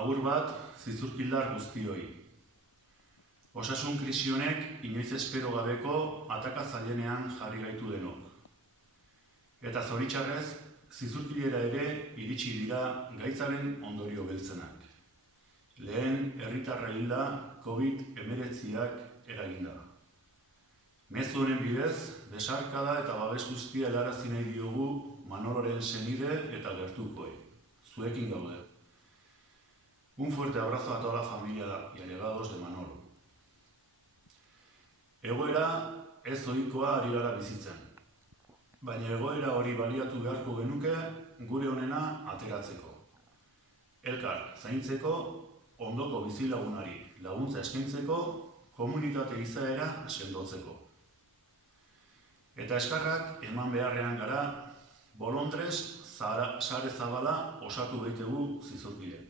Agur bat zizurkildar guztioi. Osasun krisi honek inoiz espero gabeko ataka zailenean jarri gaitu denok. Eta zoritxarrez, zizurkilera ere iritsi dira gaitzaren ondorio beltzenak. Lehen herritarra hilda COVID-19ak eraginda. Mezu honen bidez, besarkada eta babes guztia helarazi nahi diogu Manoloren senide eta gertukoei. Zuekin gaude. Un fuerte abrazo a toda la familia y allegados de Manolo. Egoera ez ohikoa ari gara bizitzen. Baina egoera hori baliatu beharko genuke gure honena ateratzeko. Elkar zaintzeko, ondoko bizilagunari laguntza eskaintzeko, komunitate izaera sendotzeko. Eta eskarrak eman beharrean gara, bolondrez sare zabala osatu baitegu zizurkile.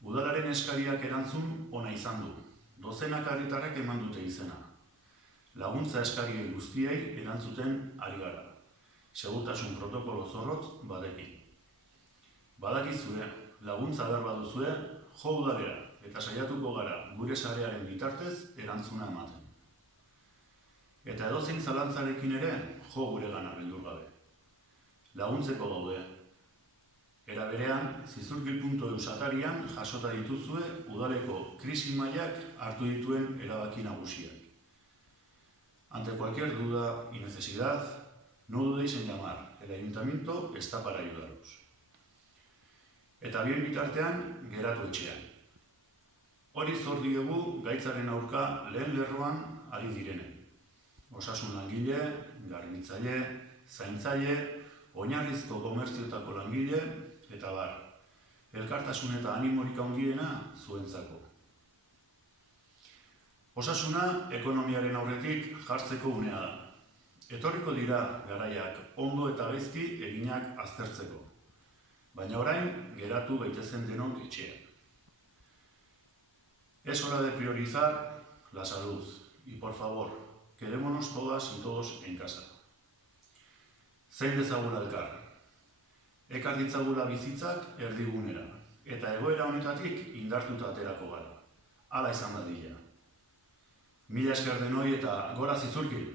Udalaren eskariak erantzun ona izan du. Dozenak herritarrek eman dute izena. Laguntza eskariei guztiei erantzuten ari gara. Segurtasun protokolo zorrotz badekin. Badakizue, laguntza behar baduzue, jo udalera eta saiatuko gara gure sarearen bitartez erantzuna ematen. Eta edozein zalantzarekin ere, jo gure gana beldur gabe. Laguntzeko gaude. Era berean, zizurkil.eu atarian jasota dituzue udaleko krisi mailak hartu dituen erabaki nagusiak. Ante cualquier duda y necesidad, no dudéis en llamar. El ayuntamiento está para ayudaros. Eta bien bitartean, geratu etxean. Hori zor diegu gaitzaren aurka lehen lerroan ari direnen. Osasun langile, garbitzaile, zaintzaile, oinarrizko komertziotako langile, eta bar, elkartasun eta animorik handiena zuentzako. Osasuna ekonomiaren aurretik jartzeko unea da. Etorriko dira garaiak ondo eta gaizki eginak aztertzeko. Baina orain, geratu gaitezen denok etxeak. Es hora de priorizar la salud. Y por favor, quedémonos todas y todos en casa. Zein dezagula elkar. Ekar ditzagula bizitzak erdigunera, eta egoera honetatik indartuta aterako gara. Hala izan dadila. Mila esker denoi eta gora zizurkil!